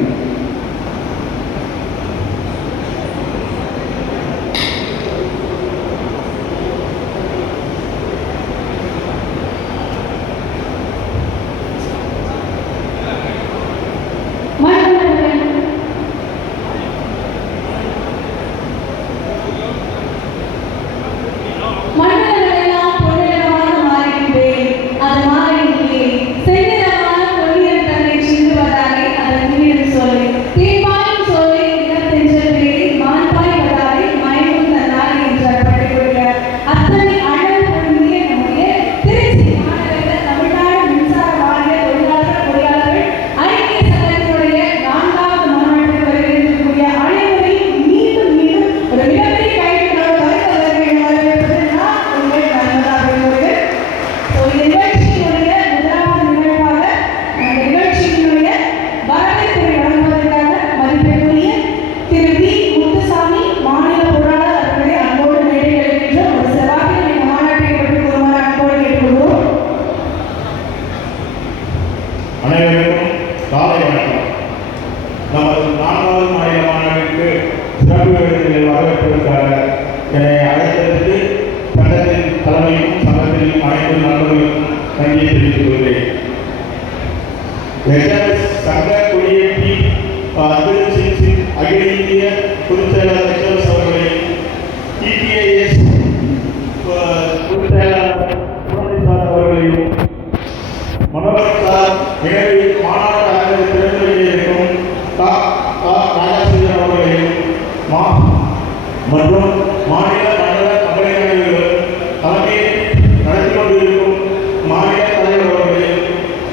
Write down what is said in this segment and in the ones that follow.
Amen. அனைவருக்கும் காலை வணக்கம் நமது நான்காவது மாநில மாணவர்களுக்கு சிறப்பு விருதுகளை வரவேற்பதற்காக என்னை அழைத்ததற்கு சட்டத்தின் தலைமையும் சட்டத்தின் அனைத்து நண்பர்களுக்கும் நன்றியை தெரிவித்துக் கொள்கிறேன். சங்க மற்றும் மாநில மண்டல கம்பெனிகள் தலைமையை நடத்தி கொண்டிருக்கும் மாநில தலைவர் அவர்களே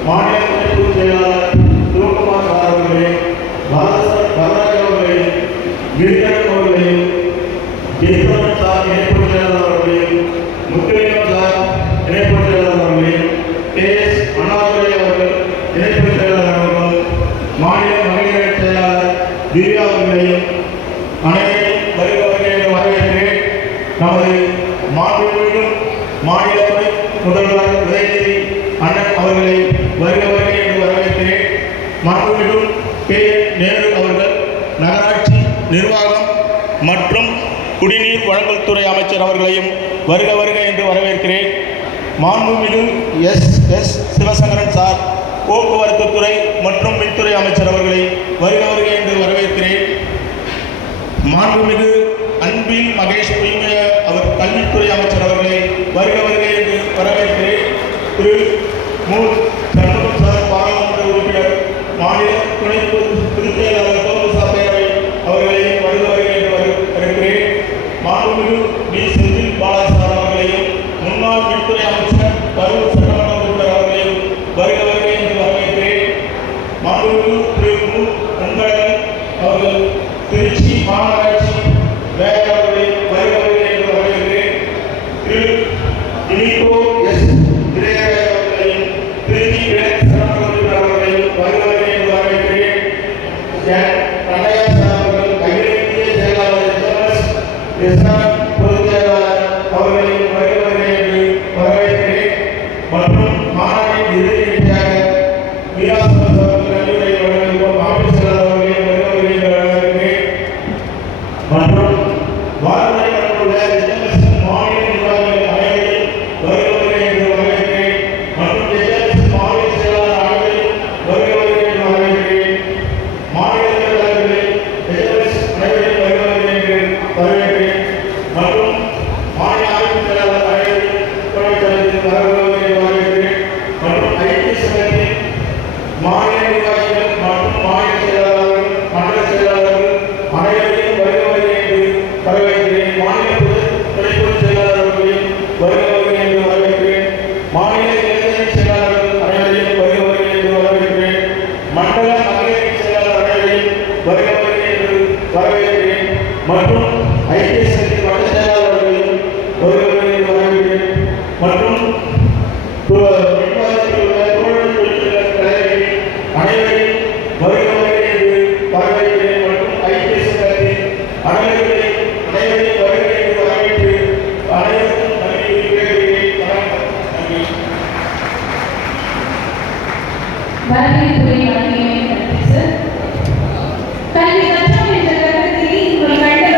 மாநில துணை பொதுச் செயலாளர் சிவகுமார் சார் அவர்களே வரதராஜ் அவர்களே கிரிஜன் அவர்களே ஜெயசோதன் சார் இணைப்பு செயலாளர் அவர்களே முத்துலிங்கம் சார் இணைப்பு செயலாளர் அவர்களே கே எஸ் அண்ணாதுரை அவர்கள் இணைப்பு செயலாளர் அவர்கள் மாநில மகளிர் செயலாளர் திவ்யா அவர்களையும் அனைவரையும் வருகிறவர்கள் என்று வரவேற்கிறேன் நமது மாண்புமிகும் மாநில துணை முதல்வர் உதயநிதி அண்ணன் அவர்களை வருகிறவர்கள் என்று வரவேற்கிறேன். மாண்புமிகும் கே நேரு அவர்கள் நகராட்சி நிர்வாகம் மற்றும் குடிநீர் வழங்கல் துறை அமைச்சர் அவர்களையும் வருக வருக என்று வரவேற்கிறேன். மாண்புமிகு எஸ். எஸ். சிவசங்கரன் சார் போக்குவரத்து துறை மற்றும் மின்துறை அமைச்சர் அவர்களை வருக வருக என்று வரவேற்கிறேன். மாண்புமிகு அன்பில் மகேஷ் பொய்மைய அவர் கல்வித்துறை அமைச்சர் அவர்களை வருக வருக திரு மு. சண்முகம் பாராளுமன்ற உறுப்பினர் மாநில துணை பொதுச் செயலாளர் தோமசா பேரவை அவர்களை வருக என்று வருகிறேன் மாண்புமிகு டி செந்தில் அவர்களையும் முன்னாள் மின்துறை அமைச்சர் கரூர் சட்டமன்ற உறுப்பினர் அவர்களையும் வருக என்று வரவேற்கிறேன். மாண்புமிகு திரு மு. அன்பழகன் அவர்கள் திருச்சி மாநகராட்சி Amen.